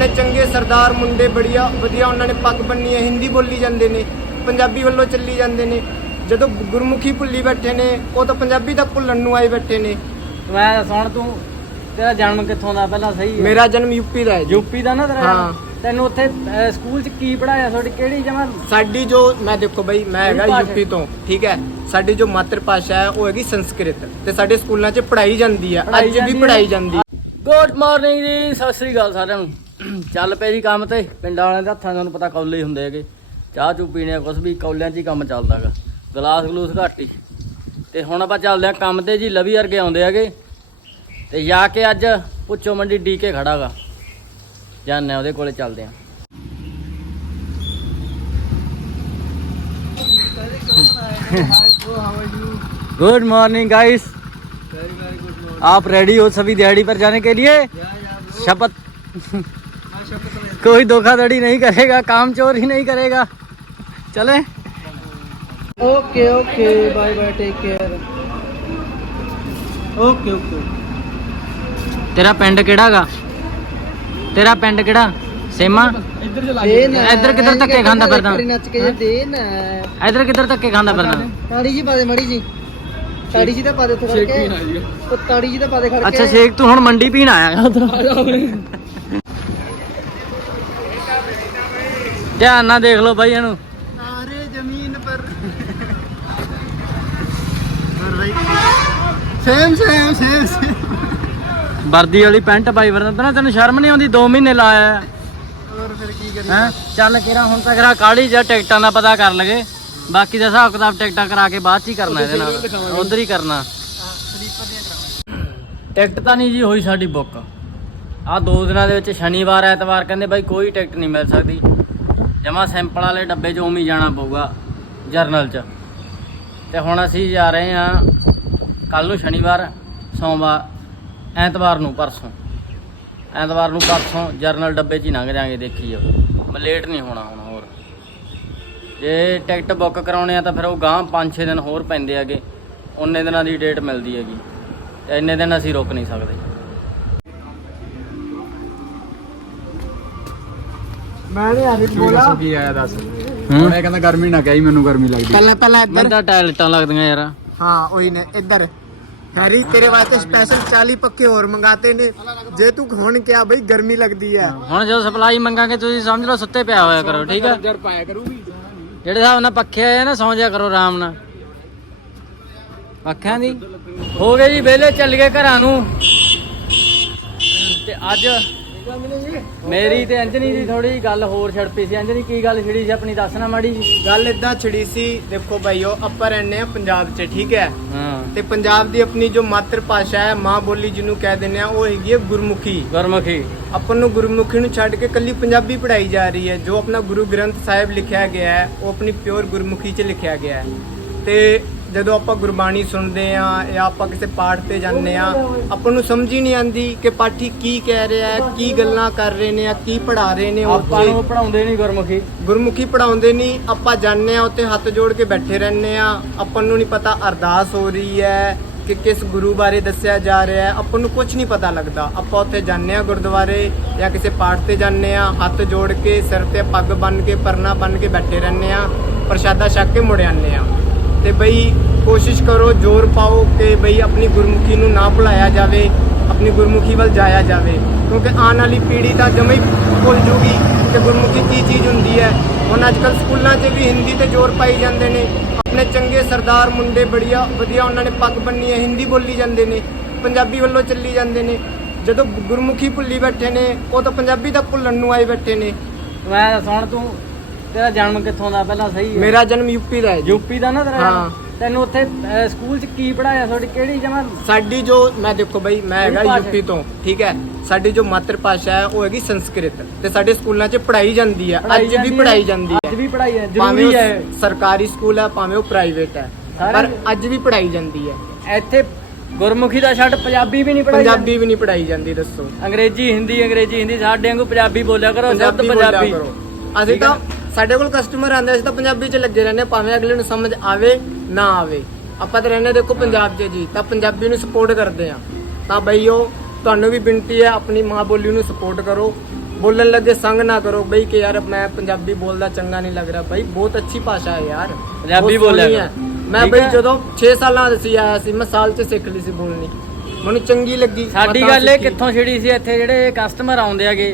ਆਪਣੇ ਚੰਗੇ ਸਰਦਾਰ ਮੁੰਡੇ ਬੜੀਆ ਵਧੀਆ ਉਹਨਾਂ ਨੇ ਪੱਗ ਬੰਨੀ ਹੈ ਹਿੰਦੀ ਬੋਲੀ ਜਾਂਦੇ ਨੇ ਪੰਜਾਬੀ ਵੱਲੋਂ ਚੱਲੀ ਜਾਂਦੇ ਨੇ। ਜਦੋਂ ਗੁਰਮੁਖੀ ਭੁੱਲੀ ਬੈਠੇ ਨੇ ਉਹ ਤਾਂ ਪੰਜਾਬੀ ਤੱਕ ਭੁੱਲਣ ਨੂੰ ਆਏ ਬੈਠੇ ਨੇ। ਮੈਂ ਸੁਣ ਤੂੰ ਤੇਰਾ ਜਨਮ ਕਿੱਥੋਂ ਦਾ ਪਹਿਲਾਂ ਸਹੀ ਹੈ। ਮੇਰਾ ਜਨਮ ਯੂਪੀ ਦਾ ਹੈ ਜੀ। ਯੂਪੀ ਦਾ ਨਾ ਤੇਰਾ ਹਾਂ। ਤੈਨੂੰ ਉੱਥੇ ਅਹ, ਸਕੂਲ 'ਚ ਕੀ ਪੜਾਇਆ ਤੁਹਾਡੀ? ਕਿਹੜੀ ਜਮਾ ਸਾਡੀ ਜੋ ਮੈਂ ਦੇਖੋ ਬਈ ਮੈਂ ਹੈਗਾ ਭਾਸ਼ਾ? ਯੂਪੀ ਤੋਂ ਠੀਕ ਹੈ? ਸਾਡੀ ਜੋ ਮਾਤਰ ਭਾਸ਼ਾ ਹੈ ਉਹ ਹੈਗੀ ਸੰਸਕ੍ਰਿਤ। ਤੇ ਸਾਡੇ ਸਕੂਲਾਂ 'ਚ ਪੜ੍ਹਾਈ ਜਾਂਦੀ ਹੈ ਪੜ੍ਹਾਈ ਅੱਜ ਜਾਂਦੀ ਵੀ ਹੈ। ਪੜ੍ਹਾਈ ਜਾਂਦੀ ਹੈ। ਗੁੱਡ ਮਾਰਨਿੰਗ ਜੀ ਸਤਿ ਸ੍ਰੀ ਅਕਾਲ ਸਾਰਿਆਂ ਨੂੰ। ਚੱਲ ਪਏ ਜੀ ਕੰਮ ਤੇ ਪਿੰਡਾਂ ਵਾਲਿਆਂ ਦੇ ਹੱਥਾਂ 'ਚ ਤੁਹਾਨੂੰ ਪਤਾ ਕੌਲੇ ਹੀ ਹੁੰਦੇ ਹੈਗੇ ਚਾਹ ਚੂ ਪੀਣੇ ਕੁਝ ਵੀ ਕੌਲਿਆਂ 'ਚ ਹੀ ਕੰਮ ਚੱਲਦਾਗਾ ਗਲਾਸ ਗਲੂਸ ਘੱਟ ਹੀ ਤੇ ਹੁਣ ਆਪਾਂ ਚੱਲਦੇ ਆ ਕੰਮ ਤੇ ਜੀ ਲਵੀ ਵਰਗੇ ਆਉਂਦੇ ਹੈਗੇ ਤੇ ਜਾ ਕੇ ਅੱਜ ਪੁੱਛੋ ਮੰਡੀ ਡੀ ਕੇ ਖੜਾਗਾ ਜਾਣੇ ਉਹਦੇ ਕੋਲੇ ਚੱਲਦੇ ਆ गुड मॉर्निंग गाइस आप रेडी हो सभी दिहाड़ी पर जाने के लिए शपथ कोई धोखाधड़ी नहीं करेगा काम चोरी नहीं करेगा चले okay okay bye bye take care okay okay तेरा पिंड केड़ा गा तेरा पिंड केड़ा सेमा ਇੱਧਰ ਚਲਾ ਇੱਧਰ ਕਿੱਧਰ ਧੱਕੇ ਖਾਂਦਾ ਫਿਰਦਾ? ਨੱਚ ਕੇ ਜੇ ਦੇ ਨਾ इधर किधर तक के खांदा फिरना ਤਾੜੀ ਜੀ ਪਾ ਦੇ ਮੜੀ ਜੀ ਤਾੜੀ ਜੀ ਤਾਂ ਪਾ ਦੇ ਉੱਥੇ ਖੜ ਕੇ ਉਹ ਤਾੜੀ ਜੀ ਤਾਂ ਪਾ ਦੇ ਖੜ ਕੇ अच्छा शेख तू हुन मंडी पीन आया ਧਿਆਨ ਨਾਲ ਦੇਖ ਲਓ ਬਾਈ ਇਹਨੂੰ। ਸਾਰੇ ਜ਼ਮੀਨ ਪਰ। ਸੇਮ ਸੇਮ ਸੇਮ ਵਰਦੀ ਵਾਲੀ ਪੈਂਟ ਪਾਈ ਵਰਦਾ ਨਾ ਤੈਨੂੰ ਸ਼ਰਮ ਨਹੀਂ ਆਉਂਦੀ 2 ਮਹੀਨੇ ਲਾਇਆ ਹੋਰ ਫਿਰ ਕੀ ਕਰੀਏ? ਹੈ? ਚੱਲ ਕਿਰਾ ਹੁਣ ਤੱਕ ਰਾ ਕਾਲੀ ਜਾਂ ਟਿਕਟਾਂ ਦਾ ਪਤਾ ਕਰ ਲਗੇ ਬਾਕੀ ਦਾ ਹਿਸਾਬ ਕਿਤਾਬ ਟਿਕਟਾਂ ਕਰਾ ਕੇ ਬਾਅਦ ਚ ਕਰਨਾ ਇਹਦੇ ਨਾਲ। ਉਧਰ ਹੀ ਕਰਨਾ। ਟਿਕਟ ਤਾਂ ਨਹੀਂ ਜੀ ਹੋਈ ਸਾਡੀ ਬੁੱਕ। ਆ ਦੋ ਦਿਨਾਂ ਦੇ ਵਿੱਚ ਸ਼ਨੀਵਾਰ ਐਤਵਾਰ ਕਹਿੰਦੇ ਬਾਈ ਕੋਈ ਟਿਕਟ ਨਹੀਂ ਮਿਲ ਸਕਦੀ। ਜਮਾ ਸੈਂਪਲ ਵਾਲੇ ਡੱਬੇ 'ਚ ਉਵੇਂ ਜਾਣਾ ਪਊਗਾ ਜਰਨਲ 'ਚ। ਤੇ ਹੁਣ ਅਸੀਂ ਜਾ ਰਹੇ ਹਾਂ ਕੱਲ ਨੂੰ ਸ਼ਨੀਵਾਰ, ਸੋਮਵਾਰ, ਐਤਵਾਰ ਨੂੰ ਪਰਸੋਂ। ਐਤਵਾਰ ਨੂੰ ਪਰਸੋਂ ਜਰਨਲ ਡੱਬੇ 'ਚ ਹੀ ਲੰਘ ਜਾਾਂਗੇ ਦੇਖੀ ਜਾਓ ਲੇਟ ਨਹੀਂ ਹੋਣਾ ਹੁਣ ਹੋਰ। ਜੇ ਟਿਕਟ ਬੁੱਕ ਕਰਾਉਣੇ ਆ ਤਾਂ ਫਿਰ ਉਹ ਗਾਂ 5-6 ਦਿਨ ਹੋਰ ਪੈਂਦੇ ਹੈਗੇ। ਉਨੇ ਦਿਨਾਂ ਦੀ ਡੇਟ ਮਿਲਦੀ ਹੈਗੀ। ਤੇ ਇੰਨੇ ਦਿਨ ਅਸੀਂ ਰੁਕ ਨਹੀਂ ਸਕਦੇ। ਮੈਂ ਨਹੀਂ ਆਦੀ ਬੋਲਾ। ਕੀ ਆਇਆ ਦੱਸ। ਹੁਣ ਇਹ ਕਹਿੰਦਾ ਗਰਮੀ ਨਾ ਕਹੀ ਮੈਨੂੰ ਗਰਮੀ ਲੱਗਦੀ। ਪਹਿਲਾਂ ਪਹਿਲਾਂ ਇੱਧਰ। ਮੈਂ ਟਾਇਲਟਾਂ ਲੱਗਦੀਆਂ ਯਾਰ। ਹਾਂ ਉਹੀ ਨੇ ਇੱਧਰ। ਹੈਰੀ ਤੇਰੇ ਵਾਸਤੇ ਸਪੈਸ਼ਲ 40 ਪੱਕੇ ਹੋਰ ਮੰਗਾਤੇ ਨੇ। ਜੇ ਤੂੰ ਹੁਣ ਕਿਹਾ ਬਈ ਗਰਮੀ ਲੱਗਦੀ ਹੈ ਹੁਣ ਜਦੋਂ ਸਪਲਾਈ ਮੰਗਾਂਗੇ ਤੁਸੀਂ ਸਮਝ ਲਓ ਸੁੱਤੇ ਪਿਆ ਹੋਇਆ ਕਰੋ ਠੀਕ ਹੈ ਜਰ ਪਾਇਆ ਕਰੂਗੀ। ਜਿਹੜੇ ਹਿਸਾਬ ਨਾਲ ਪੱਖੇ ਆਏ ਨਾ ਸੌਂ ਜਾ ਕਰੋ ਆਰਾਮ ਨਾਲ। ਅੱਖਾਂ ਦੀ। ਹੋ ਗਏ ਜੀ ਵਿਹਲੇ ਚੱਲ ਗਏ ਘਰਾਂ ਨੂੰ। ਤੇ ਅੱਜ ਮੇਰੀ ਤੇ ਅੰਜਨੀ ਦੀ ਥੋੜੀ ਗੱਲ ਹੋਰ ਛੜ ਪਈ ਸੀ। ਅੰਜਨੀ ਕੀ ਗੱਲ ਛਿੜੀ ਸੀ ਆਪਣੀ? ਦੱਸਣਾ ਮਾੜੀ ਜੀ ਗੱਲ ਇਦਾਂ ਛੜੀ ਸੀ ਦੇਖੋ ਭਾਈਓ ਰਹਿੰਦੇ ਆ ਪੰਜਾਬ 'ਚ ਠੀਕ ਹੈ? ਹਾਂ। ਤੇ ਪੰਜਾਬ ਦੀ ਆਪਣੀ ਜੋ ਮਾਤਰ ਭਾਸ਼ਾ ਹੈ ਮਾਂ ਬੋਲੀ ਜਿਹਨੂੰ ਕਹਿ ਦਿੰਦੇ ਆ ਉਹ ਹੈਗੀ ਹੈ ਗੁਰਮੁਖੀ। ਗੁਰਮੁਖੀ। ਆਪਾਂ ਨੂੰ ਗੁਰਮੁਖੀ ਨੂੰ ਛੱਡ ਕੇ ਕੱਲੀ ਪੰਜਾਬੀ ਪੜ੍ਹਾਈ ਜਾ ਰਹੀ ਹੈ ਜੋ ਆਪਣਾ ਗੁਰੂ ਗ੍ਰੰਥ ਸਾਹਿਬ ਲਿਖਿਆ ਗਿਆ ਹੈ ਉਹ ਆਪਣੀ ਪਿਓਰ ਗੁਰਮੁਖੀ 'ਚ ਲਿਖਿਆ ਗਿਆ ਹੈ। ਤੇ ਜਦੋਂ ਆਪਾਂ ਗੁਰਬਾਣੀ ਸੁਣਦੇ ਆ ਜਾਂ ਆਪਾਂ ਕਿਸੇ ਪਾਠ ਤੇ ਜਾਂਦੇ ਆ ਆਪਾਂ ਨੂੰ ਸਮਝ ਹੀ ਨਹੀਂ ਆਂਦੀ ਕਿ ਪਾਠੀ ਕੀ ਕਹਿ ਰਿਹਾ ਹੈ ਕੀ ਗੱਲਾਂ ਕਰ ਰਹੇ ਨੇ ਆ ਕੀ ਪੜ੍ਹਾ ਰਹੇ ਨੇ ਆਪਾਂ ਨੂੰ ਪੜਾਉਂਦੇ ਨਹੀਂ ਗੁਰਮੁਖੀ। ਗੁਰਮੁਖੀ ਪੜਾਉਂਦੇ ਨਹੀਂ ਆਪਾਂ ਜਾਣਦੇ ਆ ਉੱਥੇ ਹੱਥ ਜੋੜ ਕੇ ਬੈਠੇ ਰਹਿੰਦੇ ਆ ਆਪਾਂ ਨੂੰ ਨਹੀਂ ਪਤਾ ਅਰਦਾਸ ਹੋ ਰਹੀ ਹੈ ਕਿ ਕਿਸ ਗੁਰੂ ਬਾਰੇ ਦੱਸਿਆ ਜਾ ਰਿਹਾ ਹੈ ਆਪਾਂ ਨੂੰ ਕੁਝ ਨਹੀਂ ਪਤਾ ਲੱਗਦਾ। ਆਪਾਂ ਉੱਥੇ ਜਾਂਦੇ ਆ ਗੁਰਦੁਆਰੇ ਜਾਂ ਕਿਸੇ ਪਾਠ ਤੇ ਜਾਂਦੇ ਆ ਹੱਥ ਜੋੜ ਕੇ ਸਿਰ ਤੇ ਪੱਗ ਬੰਨ ਕੇ ਪਰਨਾ ਬੰਨ ਕੇ ਬੈਠੇ ਰਹਿੰਦੇ ਆ ਪ੍ਰਸ਼ਾਦਾ ਛਕ ਕੇ ਮੁੜ ਆਉਂਦੇ ਆ। ਤੇ ਬਈ ਕੋਸ਼ਿਸ਼ ਕਰੋ ਜ਼ੋਰ ਪਾਓ ਕਿ ਬਈ ਆਪਣੀ ਗੁਰਮੁਖੀ ਨੂੰ ਨਾ ਭੁਲਾਇਆ ਜਾਵੇ, ਆਪਣੀ ਗੁਰਮੁਖੀ ਵੱਲ ਜਾਇਆ ਜਾਵੇ। ਕਿਉਂਕਿ ਆਉਣ ਵਾਲੀ ਪੀੜ੍ਹੀ ਤਾਂ ਜਮੇ ਹੀ ਭੁੱਲ ਜੂਗੀ ਕਿ ਗੁਰਮੁਖੀ ਕੀ ਚੀਜ਼ ਹੁੰਦੀ ਹੈ। ਹੁਣ ਅੱਜ ਕੱਲ੍ਹ ਸਕੂਲਾਂ 'ਚ ਵੀ ਹਿੰਦੀ ਤੇ ਜ਼ੋਰ ਪਾਈ ਜਾਂਦੇ ਨੇ। ਆਪਣੇ ਚੰਗੇ ਸਰਦਾਰ ਮੁੰਡੇ ਬੜੀਆ ਵਧੀਆ ਉਹਨਾਂ ਨੇ ਪੱਗ ਬੰਨੀ ਹੈ, ਹਿੰਦੀ ਬੋਲੀ ਜਾਂਦੇ ਨੇ, ਪੰਜਾਬੀ ਵੱਲੋਂ ਚੱਲੀ ਜਾਂਦੇ ਨੇ। ਜਦੋਂ ਗੁਰਮੁਖੀ ਭੁੱਲੀ ਬੈਠੇ ਨੇ, ਉਹ ਤਾਂ ਪੰਜਾਬੀ ਤੱਕ ਭੁੱਲਣ ਨੂੰ ਆਏ ਬੈਠੇ ਨੇ। ਮੈਂ ਸੁਣ ਤੂੰ ਤੇਰਾ ਜਨਮ ਕਿੱਥੋਂ ਦਾ? ਪਹਿਲਾਂ ਸਹੀ ਹੈ। ਮੇਰਾ ਜਨਮ ਯੂਪੀ ਦਾ ਹੈ ਜੀ। ਯੂਪੀ ਦਾ ਨਾ ਤੇਰਾ? ਹਾਂ। ਤੈਨੂੰ ਉੱਥੇ ਅਹ, ਸਕੂਲ 'ਚ ਕੀ ਪੜਾਇਆ ਤੁਹਾਡੀ ਕਿਹੜੀ ਜਮਾ? ਸਾਡੀ ਜੋ ਮੈਂ ਦੇਖੋ ਬਈ ਮੈਂ ਹੈਗਾ ਭਾਸ਼ਾ? ਯੂਪੀ ਤੋਂ ਠੀਕ ਹੈ? ਸਾਡੀ ਜੋ ਮਾਤਰ ਭਾਸ਼ਾ ਹੈ ਉਹ ਹੈਗੀ ਸੰਸਕ੍ਰਿਤ। ਤੇ ਸਾਡੇ ਸਕੂਲਾਂ 'ਚ ਪੜ੍ਹਾਈ ਜਾਂਦੀ ਹੈ। ਅੱਜ ਵੀ ਪੜ੍ਹਾਈ ਜਾਂਦੀ ਅੱਜ ਹੈ ਵੀ ਪੜਾਈ ਹੈ। ਭਾਵੇਂ ਜ਼ਰੂਰੀ ਉਹ ਹੈ। ਸਰਕਾਰੀ ਸਕੂਲ ਹੈ ਭਾਵੇਂ ਉਹ ਪ੍ਰਾਈਵੇਟ ਹੈ। ਸਾਰੇ- ਪਰ ਅੱਜ ਵੀ ਪੜ੍ਹਾਈ ਜਾਂਦੀ ਹੈ। ਇੱਥੇ ਗੁਰਮੁਖੀ ਦਾ ਛੱਡ ਪੰਜਾਬੀ ਵੀ ਨਹੀਂ ਪੜਾਈ ਪੰਜਾਬੀ ਵੀ ਨਹੀਂ ਪੜ੍ਹਾਈ ਜਾਂਦੀ ਦੱਸੋ। ਅੰਗਰੇਜ਼ੀ ਹਿੰਦੀ ਅੰਗਰੇਜ਼ੀ ਹਿੰਦੀ ਸਾਡੇ ਵਾਂਗੂ ਪੰਜਾਬੀ ਬੋਲਿਆ ਕਰੋ ਸ਼ੁੱਧ ਪੰਜਾਬੀ। ਬੋਲਿਆ ਪੰਜਾਬੀ ਕਰੋ। ਅਸੀਂ ਠੀਕ ਹੈ? ਤਾਂ ਸਾਡੇ ਕੋਲ ਕਸਟਮਰ ਆਉਂਦੇ ਅਸੀਂ ਤਾਂ ਪੰਜਾਬੀ 'ਚ ਲੱਗੇ ਰਹਿੰਦੇ ਭਾਵੇਂ ਅਗਲੇ ਨੂੰ ਸਮਝ ਆਵੇ ਨਾ ਆਵੇ। ਆਪਾਂ ਤਾਂ ਰਹਿੰਦੇ ਦੇਖੋ ਪੰਜਾਬ 'ਚ ਜੀ ਤਾਂ ਪੰਜਾਬੀ ਨੂੰ ਸਪੋਰਟ ਕਰਦੇ ਆ। ਤਾਂ ਬਈਓ ਤੁਹਾਨੂੰ ਵੀ ਬੇਨਤੀ ਹੈ ਆਪਣੀ ਮਾਂ ਬੋਲੀ ਨੂੰ ਸਪੋਰਟ ਕਰੋ। ਬੋਲਣ ਲੱਗੇ ਸੰਗ ਨਾ ਕਰੋ ਬਈ ਕਿ ਯਾਰ ਮੈਂ ਪੰਜਾਬੀ ਬੋਲਦਾ ਚੰਗਾ ਨਹੀਂ ਲੱਗ ਰਿਹਾ। ਬਈ ਬਹੁਤ ਅੱਛੀ ਭਾਸ਼ਾ ਹੈ ਯਾਰ। ਪੰਜਾਬੀ ਬੋਲਿਆ। ਮੈਂ ਬਈ? ਜਦੋਂ 6 ਸਾਲਾਂ ਦਾ ਸੀ ਆਇਆ ਸੀ ਮੈਂ ਸਾਲ 'ਚ ਸਿੱਖ ਲਈ ਸੀ ਬੋਲਣੀ। ਮੈਨੂੰ ਚੰਗੀ ਲੱਗੀ ਸਾਡੀ ਗੱਲ ਇਹ। ਕਿੱਥੋਂ ਛਿੜੀ ਸੀ ਇੱਥੇ ਜਿਹੜੇ ਕਸਟਮਰ ਆਉਂਦੇ ਆਗੇ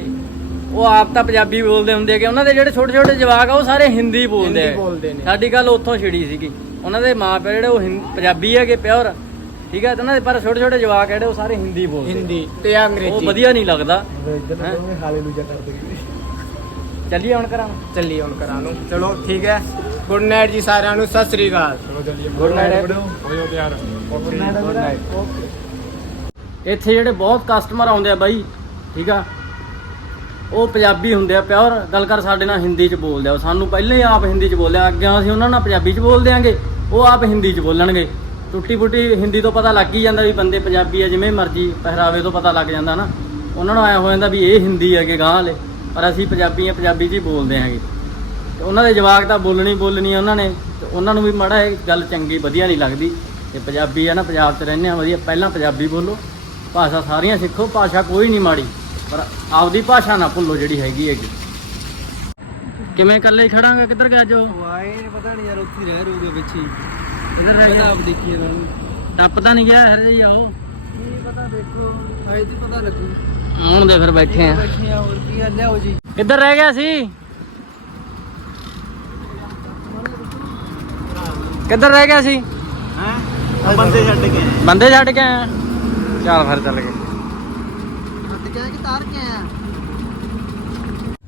ਉਹ ਆਪ ਤਾਂ ਪੰਜਾਬੀ ਬੋਲਦੇ ਹੁੰਦੇ ਆਗੇ ਉਹਨਾਂ ਦੇ ਜਿਹੜੇ ਛੋਟੇ ਛੋਟੇ ਜਵਾਕ ਆ ਉਹ ਸਾਰੇ ਹਿੰਦੀ ਬੋਲਦੇ ਹਿੰਦੀ ਆ ਬੋਲਦੇ ਨੇ। ਸਾਡੀ ਗੱਲ ਉੱਥੋਂ ਛਿੜੀ ਸੀਗੀ। ਉਹਨਾਂ ਦੇ ਮਾਪੇ ਜਿਹੜੇ ਉਹ ਹਿੰ- ਪੰਜਾਬੀ ਹੈਗੇ ਪਿਓਰ ਠੀਕ ਹੈ ਤੇ ਉਹਨਾਂ ਦੇ ਪਰ ਛੋਟੇ ਛੋਟੇ ਜਵਾਕ ਜਿਹੜੇ ਉਹ ਸਾਰੇ ਹਿੰਦੀ ਬੋਲਦੇ ਹਿੰਦੀ ਤੇ ਅੰਗਰੇਜ਼ੀ। ਉਹ ਵਧੀਆ ਨਹੀਂ ਲੱਗਦਾ। ਹੈਂ? ਚੱਲੀਏ ਹੁਣ ਕਰਾਂ ਚੱਲੀ ਹੁਣ ਕਰਾਂ ਨੂੰ। ਚਲੋ ਠੀਕ ਹੈ। ਗੁੱਡ ਨਾਈਟ ਜੀ ਸਾਰਿਆਂ ਨੂੰ। ਸਤਿ ਸ੍ਰੀ ਅਕਾਲ। Good night. ਹੋਇਓ ਤਿਆਰ। Good night. ਇੱਥੇ ਜਿਹੜੇ ਬਹੁਤ ਕਸਟਮਰ ਆਉਂਦੇ ਆ ਬਾਈ ਠੀਕ ਆ ਉਹ ਪੰਜਾਬੀ ਹੁੰਦੇ ਆ, ਪਿਓਰ। ਗੱਲ ਕਰ, ਸਾਡੇ ਨਾਲ ਹਿੰਦੀ ਚ ਬੋਲਦੇ ਆ। ਉਹ ਸਾਨੂੰ ਪਹਿਲਾਂ ਹੀ ਆਪ ਹਿੰਦੀ ਚ ਬੋਲਿਆ। ਅੱਗੇ ਅਸੀਂ ਉਹਨਾਂ ਨਾਲ ਪੰਜਾਬੀ ਚ ਬੋਲ ਦਿਆਂਗੇ ਉਹ ਆਪ ਹਿੰਦੀ ਚ ਬੋਲਣਗੇ। ਟੁੱਟੀ ਫੁੱਟੀ ਹਿੰਦੀ ਤੋਂ ਪਤਾ ਲੱਗ ਹੀ ਜਾਂਦਾ ਵੀ ਬੰਦੇ ਪੰਜਾਬੀ ਆ, ਜਿਵੇਂ ਮਰਜ਼ੀ ਪਹਿਰਾਵੇ ਤੋਂ ਪਤਾ ਲੱਗ ਜਾਂਦਾ ਨਾ। ਉਹਨਾਂ ਨੂੰ ਐ ਹੋ ਜਾਂਦਾ ਵੀ ਇਹ ਹਿੰਦੀ ਹੈਗੇ ਗਾਂ ਵਾਲੇ। ਪਰ ਅਸੀਂ ਪੰਜਾਬੀ ਆ ਪੰਜਾਬੀ ਚ ਹੀ ਬੋਲਦੇ ਆਂਗੇ। ਤੇ ਉਹਨਾਂ ਦੇ ਜਵਾਕ ਤਾਂ ਬੋਲਣੀ ਬੋਲਣੀ ਉਹਨਾਂ ਨੇ। ਤੇ ਉਹਨਾਂ ਨੂੰ ਵੀ ਮਾੜਾ ਇਹ ਗੱਲ ਚੰਗੀ ਵਧੀਆ ਨਹੀਂ ਲੱਗਦੀ। ਤੇ ਪੰਜਾਬੀ ਆ ਨਾ, ਪੰਜਾਬ 'ਚ ਰਹਿੰਦੇ ਆ, ਵਧੀਆ। ਪਹਿਲਾਂ ਪੰਜਾਬੀ ਬੋਲੋ। ਭਾਸ਼ਾ ਸਾਰੀਆਂ ਸਿੱਖੋ। ਭਾਸ਼ਾ ਕੋਈ ਨਹੀਂ ਮਾੜੀ। ਪਰ ਆਪਦੀ ਭਾਸ਼ਾ ਨਾ ਭੁੱਲੋ ਜਿਹੜੀ ਹੈਗੀ ਹੈਗੀ। ਕਿਵੇਂ ਇਕੱਲੇ ਹੀ ਖੜਾਂਗੇ? ਕਿੱਧਰ ਗਿਆ ਜੋ ਵਾਏ ਪਤਾ ਨਹੀਂ ਯਾਰ ਉੱਥੇ ਰਹਿ ਰੂਗੇ ਪਿੱਛੇ ਇਧਰ ਰਹਿ ਗਿਆ ਆਪ ਦੇਖੀਏ ਨਾ ਟੱਪ ਤਾਂ ਨਹੀਂ ਗਿਆ ਹਰੇ ਜੀ ਆਓ ਕੀ ਪਤਾ ਦੇਖੋ ਹਜੇ ਤੇ ਪਤਾ ਲੱਗੂ। ਆਉਣ ਦੇ ਫਿਰ ਬੈਠੇ ਆ। ਬੈਠੇ ਆ ਹੋਰ ਕੀ ਆ ਲਿਆਓ ਜੀ? ਕਿੱਧਰ ਰਹਿ ਗਿਆ ਸੀ? ਕਿੱਧਰ ਰਹਿ ਗਿਆ ਸੀ? ਬੰਦੇ ਛੱਡ ਕੇ ਬੰਦੇ ਛੱਡ ਕੇ ਆਇਆ ਚੱਲ ਫਿਰ ਚੱਲ ਗਏ ਹੱਥ ਕਹਿ ਕੇ ਤਾਰ ਕੇ ਆਇਆ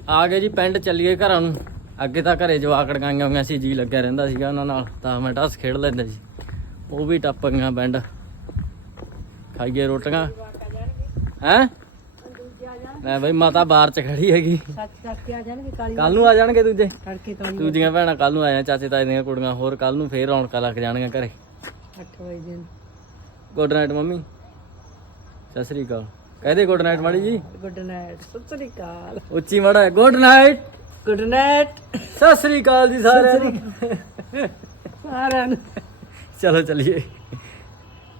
ਆ ਗਏ ਜੀ ਪਿੰਡ ਚੱਲੀਏ ਘਰਾਂ ਨੂੰ। ਅੱਗੇ ਤਾਂ ਘਰੇ ਜਵਾਕ ਅੜਕਾਈਆਂ ਹੋਈਆਂ ਸੀ ਜੀ ਲੱਗਿਆ ਰਹਿੰਦਾ ਸੀਗਾ ਉਹਨਾਂ ਨਾਲ ਤਾਂ ਮੈਂ ਟੱਸ ਖੇਡ ਲੈਂਦੇ ਸੀ ਉਹ ਵੀ ਟੱਪ ਗਈਆਂ ਪਿੰਡ। ਖਾਈਏ ਰੋਟੀਆਂ। ਹੈ? ਮੈਂ ਬਈ ਮਾਤਾ ਬਾਹਰ ਚ ਖੜੀ ਹੈਗੀ। ਸੱਚ ਸੱਚ ਕੇ ਆ ਜਾਣਗੇ ਕਾਲੀ ਨੂੰ ਆ ਜਾਣਗੇ ਦੂਜੇ। ਦੂਜੀਆਂ ਭੈਣਾਂ ਕੱਲ ਨੂੰ ਆ ਜਾਣ ਚਾਚੇ ਤਾਏ ਦੀਆਂ ਕੁੜੀਆਂ ਹੋਰ ਕੱਲ ਨੂੰ ਫੇਰ ਰੌਣਕਾਂ ਲੱਗ ਜਾਣਗੀਆਂ ਘਰੇ। 8 ਵਜੇ good night mummy. Sat Sri ਅਕਾਲ। ਕਹਦੇ ਗੁੱਡ ਨਾਈਟ ਮਾੜੀ ਜੀ। ਗੁੱਡ ਨਾਈਟ ਸਤਿ ਸ੍ਰੀ ਅਕਾਲ। ਉੱਚੀ ਮਾੜਾ good night. Good night. Sat Sri ਅਕਾਲ ਜੀ ਸਾਰਿਆਂ ਨੂੰ। ਸਾਰਿਆਂ ਨੂੰ। ਚਲੋ ਚਲੀਏ।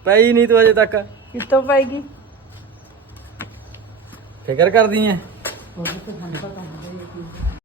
ਪਈ ਨਹੀਂ ਤੂੰ ਅਜੇ ਤੱਕ? ਕਿੱਥੋਂ ਪਾਏਗੀ ਫਿਕਰ ਕਰਦੀ ਐ। ਉਹ ਤਾਂ ਸਾਨੂੰ ਪਤਾ